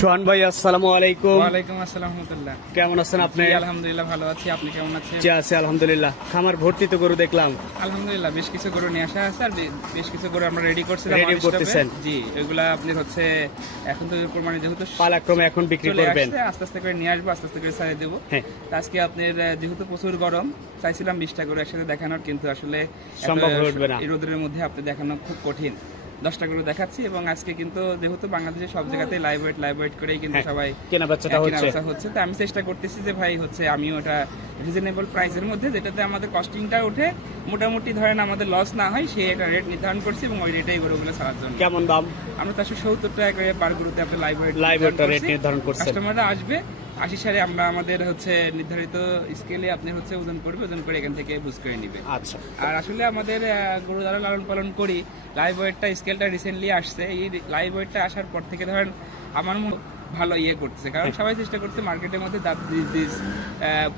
সোহান ভাই, আসসালামু আলাইকুম। ওয়ালাইকুম আসসালাম রাহমাতুল্লাহ। কেমন আছেন আপনি? জি, আলহামদুলিল্লাহ ভালো আছি। আপনি কেমন আছেন? জি আছি আলহামদুলিল্লাহ। খামার ভর্তি তো গরু দেখলাম। আলহামদুলিল্লাহ বেশ কিছু গরু নিয়ে আসা আছে আর বেশ কিছু গরু আমরা রেডি করছিলাম। Ready আমাদের করতেছেন? স্টকে। জি, এগুলা আপনি হচ্ছে এখন তো কোরবানি যেহেতু পালাক্রমে এখন বিক্রি চলে করবেন। আসছে, আস্তে আস্তে করে নিয়ে আসবো, আস্তে আস্তে করে ছাড়িয়ে দেবো। হ্যাঁ। তো আজকে আপনার যেহেতু প্রচুর গরম, চাইছিলাম 20টা গরু একসাথে দেখানোর, কিন্তু আসলে এত সম্ভব হয়ে উঠবে না। এই রোদের মধ্যে আপনি দেখানো খুব কঠিন। 10টা গরু দেখাচ্ছি এবং আজকে কিন্তু যেহেতু বাংলাদেশের সব জায়গাতে লাইভ ওয়েট করেই কিন্তু হ্যাঁ, সবাই কেনা বেচাটা হচ্ছে। কেনাবেচা হচ্ছে। তো আমি চেষ্টা করতেছি যে ভাই হচ্ছে আমি ওটা রিজনেবল প্রাইসের মধ্যে, যেটাতে আমাদের কস্টিংটা উঠে মোটামুটি ধরেন আমাদের লস না হয়, সেই একটা রেট নির্ধারণ করছি এবং ওই রেটেই গরুগুলো ছাড়ার জন্য। কেমন দাম? আমরা 470 টাকা করে পার গরুতে আপনি লাইভ ওয়েটটা রেট নির্ধারণ করছেন। কাস্টমাররা আসবে 80 সালে আমরা আমাদের হচ্ছে নির্ধারিত স্কেলে আপনি হচ্ছে ওজন করবে, ওজন করে এখান থেকে বুঝ করে নিবে। আচ্ছা, আর আসলে আমাদের গরু দ্বারা লালন পালন করি, লাইভ ওয়েটটা স্কেলটা রিসেন্টলি আসছে। এই লাইভ ওয়েটটা আসার পর থেকে ধরেন আমার ভালো ইয়ে করতেছে, কারণ সবাই চেষ্টা করছে মার্কেটের মধ্যে দাঁত দিস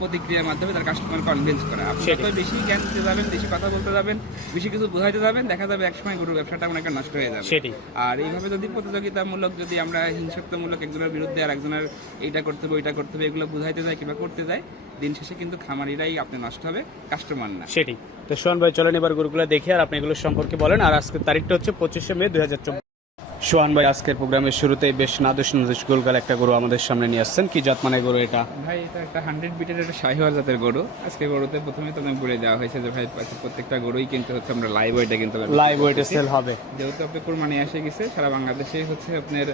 প্রতিক্রিয়ার মাধ্যমে তার কাস্টমার কনভিন্স করা। আপনি যত বেশি জ্ঞান দিতে যাবেন, বেশি কথা বলতে যাবেন, বেশি কিছু বোঝাইতে যাবেন, দেখা যাবে একসময় গরু ব্যবসাটা অনেকটা নষ্ট হয়ে যাবে। সেটাই। আর এইভাবে যদি প্রতিযোগিতামূলক, যদি আমরা হিংসাত্মমূলক একজনের বিরুদ্ধে আর একজনের এইটা করতে হবে ওইটা করতে হবে এগুলো বুঝাইতে যায় কিংবা করতে যায়, দিন শেষে কিন্তু খামারিরাই আপনি নষ্ট হবে, কাস্টমার না। সেটাই। তো সোহান ভাই, চলেন এবার গরুগুলো দেখি আর আপনি এগুলো সম্পর্কে বলেন। আর আজকের তারিখটা হচ্ছে 25শে মে 2024। সোহান ভাই, আজকের প্রোগ্রামের শুরুতেই বেশ নাদুস গোলগাল একটা গরু আমাদের সামনে নিয়ে আসছেন। কি জাত মানে গরু এটা? ভাই এটা একটা 100 বিটের একটা শাহিওয়াল জাতের গরু। আজকে গরুতে প্রথমে তো আমি বলে দেওয়া হয়েছে যে ভাই প্রত্যেকটা গরুই কিন্তু হচ্ছে আমরা লাইভ ওয়েটে কিন্তু লাইভ ওয়েটে সেল হবে। যেহেতু আপনি কোরবানি এসে গেছে, সারা বাংলাদেশে হচ্ছে আপনার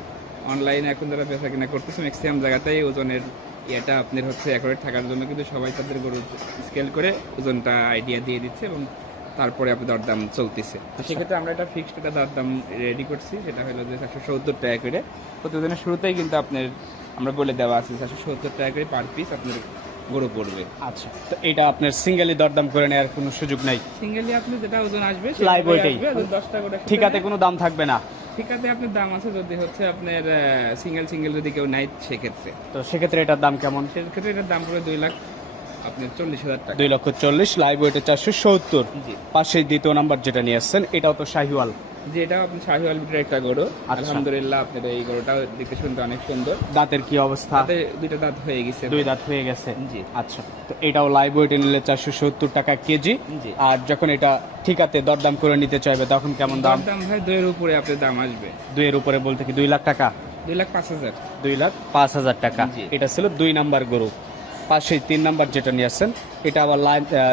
অনলাইনে এখন যারা বেচা কিনা করতেছে ম্যাক্সিমাম জায়গাতেই ওজনের ইয়েটা আপনার হচ্ছে অ্যাকুরেট থাকার জন্য কিন্তু সবাই তাদের গরু স্কেল করে ওজনটা আইডিয়া দিয়ে দিচ্ছে এবং তারপরে আপনার দরদাম চলতেছে। তো সেক্ষেত্রে আমরা এটা ফিক্সড একটা দরদাম রেডি করছি, সেটা হলো যে 470 টাকা করে। প্রতিদিনের শুরুতেই কিন্তু আপনার আমরা বলে দেওয়া আছে 470 টাকা করে পার পিস আপনার গরু পড়বে। আচ্ছা, তো এটা আপনার সিঙ্গেলি দরদাম করে নেওয়ার কোনো সুযোগ নাই? সিঙ্গেলি আপনি যেটা ওজন আসবে লাইভ ওয়েটেই 10টা করে ঠিকাতে কোনো দাম থাকবে না? ঠিকাতে আপনার দাম আছে যদি হচ্ছে আপনার সিঙ্গেল যদি কেউ নেয় সেক্ষেত্রে। তো সেক্ষেত্রে এটার দাম কেমন? সেক্ষেত্রে এটার দাম পড়বে 2 লাখ আপনার 40,000 টাকা। 2,40,000, লাইভ ওয়েটে 470। জি। পাশে দ্বিতীয় নাম্বার যেটা নিয়ে আসছেন এটাও তো শাহিওয়াল। যে এটা আপনি শাহিওয়াল বিটের একটা গরু। আলহামদুলিল্লাহ আপনার এই গরুটা দেখতে শুনতে অনেক সুন্দর। দাঁতের কি অবস্থা? তাতে 2টা দাঁত হয়ে গেছে। 2 দাঁত হয়ে গেছে। জি। আচ্ছা, তো এটাও লাইভ ওয়েটে নিলে 470 টাকা কেজি। জি। আর যখন এটা ঠিকাতে দরদাম করে নিতে চাইবে তখন কেমন দাম? দাম ভাই 2 এর উপরে আপনার দাম আসবে। 2 এর উপরে বলতে কি 2 লাখ টাকা? 2,05,000। 2,05,000 টাকা। জি। এটা ছিল 2 নাম্বার গরু। পাশে 3 নাম্বার যেটা নিয়ে আসছেন এটা আবার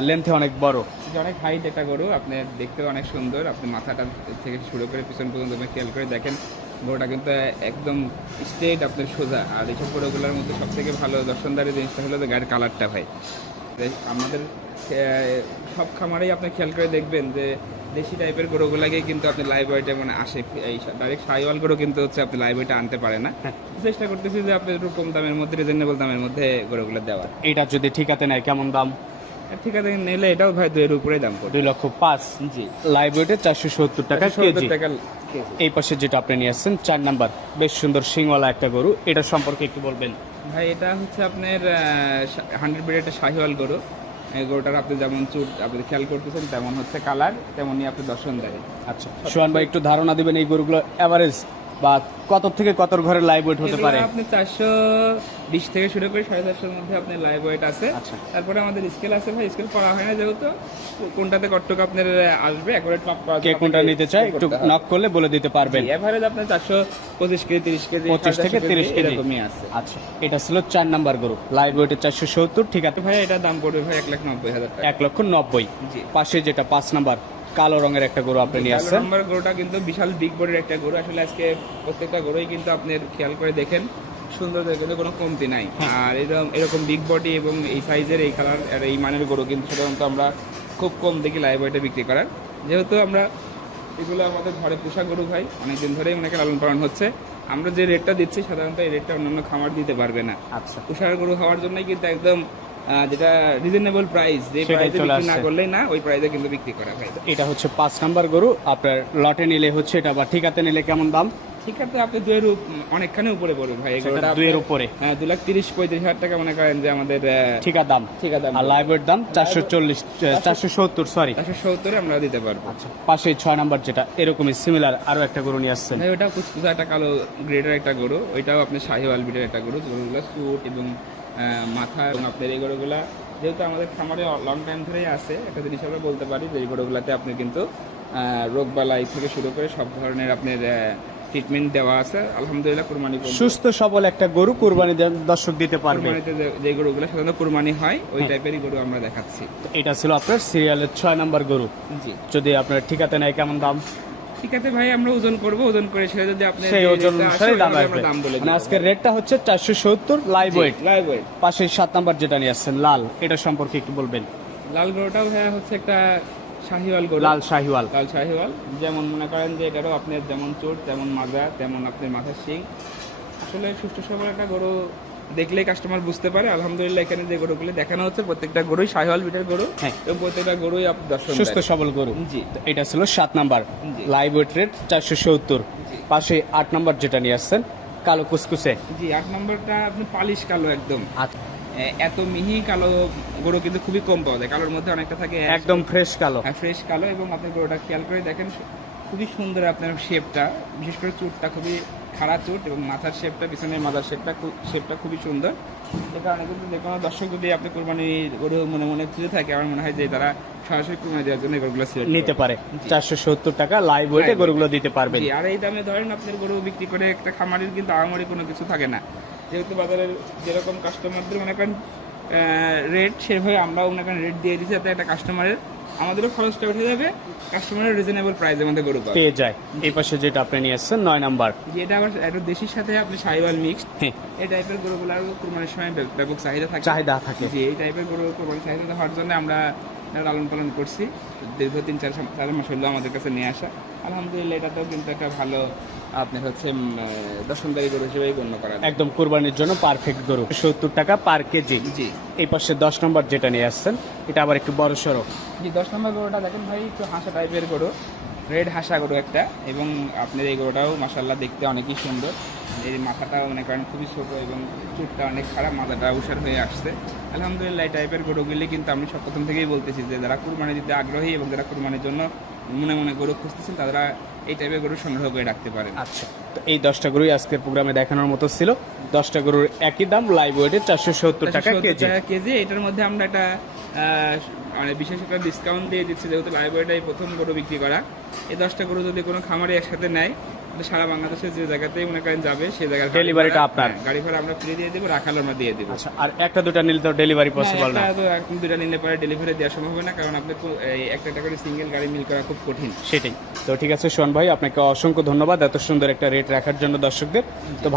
লেন্থে অনেক বড়। যে অনেক হাইট একটা গরু, আপনি দেখতেও অনেক সুন্দর। আপনি মাথাটা থেকে শুরু করে পিছন পর্যন্ত আপনি খেয়াল করে দেখেন, গরুটা কিন্তু একদম স্ট্রেট আপনার সোজা। আর এইসব গরুগুলোর মধ্যে সব থেকে ভালো দর্শনদারি জিনিসটা হলো যে গায়ের কালারটা ভাই। আমাদের সব খামারেই আপনি খেয়াল করে দেখবেন যে দেশি টাইপের গরুগুলাকে কিন্তু আপনি লাইভ ওয়েটে মানে আসে, এই ডাইরেক্ট শাহিওয়াল গরু কিন্তু হচ্ছে আপনি লাইভ ওয়েটে আনতে পারে না। চেষ্টা করতেছি যে আপনি একটু কম দামের মধ্যে, রিজনেবল দামের মধ্যে গরুগুলো দেওয়া। এটা যদি ঠিকাতে নেয় কেমন দাম? ঠিক আছে, নিলে এটাও ভাই 2 এর উপরে দাম পড়বে। 2,05,000। জি। লাইভ ওয়েটে 470 টাকা কেজি। 70 টাকা কেজি। এই পাশে যেটা আপনি নিয়ে আসছেন 4 নাম্বার, বেশ সুন্দর সিংওয়ালা একটা গরু, এটা সম্পর্কে একটু বলবেন। ভাই এটা হচ্ছে আপনার 100 বিটের একটা শাহিওয়াল গরু। এই গরুটার আপনি যেমন চুট আপনি খেয়াল করতেছেন তেমন হচ্ছে কালার, তেমনই আপনি দর্শনদারি। আচ্ছা, সোহান ভাই একটু ধারণা দিবেন এই গরুগুলো এভারেজ বা কত থেকে কত ঘরের লাইভ ওয়েট হতে পারে? আপনি 420 থেকে শুরু করে 450 এর মধ্যে আপনার লাইভ ওয়েট আছে। আচ্ছা। তারপরে আমাদের স্কেল আছে ভাই, স্কেল করা হয় না যেহেতু, কোনটাতে কতটুকু আপনার আসবে অ্যাকুরেট মাপ করা। কে কোনটা নিতে চায় একটু নক করলে বলে দিতে পারবেন। এভারেজ আপনার 425 কেজি 30 কেজি 25 থেকে 30 কেজি এরকমই আছে। আচ্ছা, এটা ছিল 4 নাম্বার গরু, লাইভ ওয়েটে 470। ঠিক আছে ভাই এটা দাম পড়বে ভাই 1,90,000 টাকা। 1,90,000। জি। পাশে যেটা 5 নাম্বার কালো রঙের একটা গরু আপনি নিয়ে আসছেন। নাম্বার গরুটা কিন্তু বিশাল বিগ বডির একটা গরু। আসলে আজকে প্রত্যেকটা গরুই কিন্তু আপনি খেয়াল করে দেখেন সুন্দর, কিন্তু কোনো কমতি নাই। আর এরকম বিগ বডি এবং এই সাইজের, এই কালার আর এই মানের গরু কিন্তু সাধারণত আমরা খুব কম দেখি লাইভ ওয়েটে বিক্রি করার। যেহেতু আমরা এগুলো আমাদের ঘরে পোষা গরু ভাই, অনেকদিন ধরেই অনেকে লালন পালন হচ্ছে, আমরা যে রেটটা দিচ্ছি সাধারণত এই রেটটা অন্যান্য খামার দিতে পারবে না। আচ্ছা, পোষার গরু হওয়ার জন্যই কিন্তু একদম যেটা রিজনেবল প্রাইস, যে প্রাইসে বিক্রি না করলেই না, ওই প্রাইসে কিন্তু বিক্রি করা হয়। এটা হচ্ছে 5 নাম্বার গরু। আপনার লটে নিলে হচ্ছে এটা, বা ঠিকাতে নিলে কেমন দাম? ঠিক আছে, আপনি অনেকখানে উপরে পড়বে ভাই সেটা এগুলোটা 2 এর উপরে। হ্যাঁ, 2,30,000-35,000 টাকা মনে করেন যে আমাদের ঠিকা দাম। ঠিকা দাম। আর লাইভ ওয়েট দাম 470 সরি 470 আমরা দিতে পারবো। আচ্ছা, পাশে 6 নাম্বার যেটা এরকমই সিমিলার আরো একটা গরু নিয়ে আসছেন। ভাই ওটাও কুচকুচা একটা কালো গ্রেডের একটা গরু, ওইটাও আপনার শাহিওয়াল ব্রিডের একটা গরু। গরুগুলো সুট এবং মাথা এবং আপনার এই গরুগুলা যেহেতু আমাদের খামারে লং টাইম ধরেই আছে, একটা জিনিস আমরা বলতে পারি যে এই গরুগুলাতে আপনি কিন্তু রোগবালাই থেকে শুরু করে সব ধরনের আপনার ট্রিটমেন্ট দেওয়া আছে আলহামদুলিল্লাহ। কুরবানি সুস্থ সবল একটা গরু কুরবানি দর্শক দিতে পারবে। কুরবানিতে যে গরুগুলো সাধারণত কুরবানি হয় ওই টাইপেরই গরু আমরা দেখাচ্ছি। তো এটা ছিল আপনার সিরিয়ালের 6 নাম্বার গরু। জি, যদি আপনার ঠিকাতে নেয় কেমন দাম? ঠিক আছে ভাই, আমরা ওজন করব, ওজন করে সেটা যদি আপনি সেই ওজন অনুসারে দাম আসবে। আমরা দাম বলে মানে আজকের রেটটা হচ্ছে 470 লাইভ ওয়েট। Live weight. পাশে 7 নাম্বার যেটা নিয়ে আসছেন লাল, এটা সম্পর্কে একটু বলবেন। লাল গরুটাও ভাই হচ্ছে একটা শাহিওয়াল গরু। লাল শাহিওয়াল। লাল শাহিওয়াল যেমন মনে করেন যে এটারও আপনার যেমন চোট তেমন মাজা তেমন আপনার মাথার শিং। আসলে সুস্থ সবল একটা গরু দেখলেই কাস্টমার বুঝতে পারে। আলহামদুলিল্লাহ এখানে যে গরুগুলো দেখানো হচ্ছে প্রত্যেকটা গরুই শাহিওয়াল ব্রিডের গরু হ্যাঁ। এবং প্রত্যেকটা গরুই দর্শন সুস্থ সবল গরু। জি। তো এটা ছিল 7 নাম্বার জি। Live weight rate 470। পাশে 8 নাম্বার যেটা নিয়ে আসছেন কালো কুসকুসে। জি, 8 নম্বরটা আপনি পালিশ কালো একদম। আচ্ছা, এত মিহি কালো গরু কিন্তু খুবই কম পাওয়া যায়। কালোর মধ্যে অনেকটা থাকে একদম ফ্রেশ কালো। ফ্রেশ কালো এবং আপনার গরুটা খেয়াল করে দেখেন খুবই সুন্দর আপনার শেপটা, বিশেষ করে চুটটা খুবই খাড়া চুট এবং মাথার শেপটা, পিছনের মাথার শেপটা খুবই সুন্দর। এ কারণে কিন্তু যে কোনো দর্শক যদি আপনি কোরবানি গরু মনে মনে খুঁজে থাকে, আমার মনে হয় যে তারা সরাসরি কোরবানি দেওয়ার জন্য এই গরুগুলো সিলেক্ট নিতে পারে। 470 টাকা লাইভ ওয়েটে গরুগুলো দিতে পারবেন। জি, আর এই দামে ধরেন আপনার গরু বিক্রি করে একটা খামারের কিন্তু আহামরি কোনো কিছু থাকে না। যেহেতু বাজারের যেরকম কাস্টমারদের মনে করেন রেট, সেভাবে আমরাও মনে করেন রেট দিয়ে দিচ্ছি যাতে একটা কাস্টমারের আমাদেরও খরচটা উঠে যাবে, কাস্টমারের রিজনেবল প্রাইসের মধ্যে গরু পাবে। পেয়ে যায়। এই পাশে যেটা আপনি নিয়ে আসছেন 9 নাম্বার। যেটা আবার একটা দেশির সাথে আপনি শাহিওয়াল মিক্সড, হ্যাঁ, এই টাইপের গরুগুলোর কুরবানির সময় ব্যাপক চাহিদা থাকে। থাকে। জি, এই টাইপের গরু কুরবানির চাহিদা হওয়ার জন্য আমরা লালন পালন করছি। দীর্ঘ 3-4 মাস হলো আমাদের কাছে নিয়ে আসা। আলহামদুলিল্লাহ এটাতেও কিন্তু একটা ভালো আপনার হচ্ছে দর্শনদারি গরু হিসেবে গণ্য করা যায়। একদম কুরবানির জন্য পারফেক্ট গরু। 70 টাকা পার কেজি। জি। এই পাশে 10 নম্বর যেটা নিয়ে আসছেন এটা আবার একটু বড় সড়ো। জি, 10 নম্বর গরুটা দেখেন ভাই, একটু হাসা টাইপের গরু, রেড হাসা গরু একটা। এবং আপনার এই গরুটাও মাশাআল্লাহ দেখতে অনেকই সুন্দর। এর মাথাটাও মনে করেন খুবই ছোট এবং চুটটা অনেক খারাপ, মাথাটা উষার হয়ে আসছে। আলহামদুলিল্লাহ এই টাইপের গরুগুলি কিন্তু আমি সব প্রথম থেকেই বলতেছি যে যারা কুরবানি দিতে আগ্রহী এবং যারা কুরবানির জন্য মনে মনে গরু খুঁজতেছেন তারা এই টাইপের গরু সংগ্রহ করে রাখতে পারেন। আচ্ছা, তো এই 10টা গরুই আজকের প্রোগ্রামে দেখানোর মতো ছিল। 10টা গরুর একই দাম লাইভ ওয়েটে 470 টাকা কেজি। এটার মধ্যে আমরা একটা মানে বিশেষ একটা ডিসকাউন্ট দিয়ে দিচ্ছি, যেহেতু লাইভ ওয়েটাই প্রথম গরু বিক্রি করা। এই 10টা গরু যদি কোনো খামারে একসাথে নেয়, সারা বাংলাদেশের যে জায়গাতেই মনে করেন যাবে সেই জায়গায় ডেলিভারিটা আপনার। গাড়ি ভাড়া আমরা ফ্রি দিয়ে দেবো, রাখাল আমরা দিয়ে দেবো। আচ্ছা, আর একটা দুটা নিলে তো ডেলিভারি পসিবল না। একদম দুটা নিলে পরে ডেলিভারি দেওয়া সম্ভব হবে না, কারণ আপনি একটা করে সিঙ্গেল গাড়ি মিল করা খুব কঠিন। সেটাই। তো ঠিক আছে সোহান ভাই, আপনাকে অসংখ্য ধন্যবাদ এত সুন্দর একটা রেট রাখার জন্য দর্শকদের। তো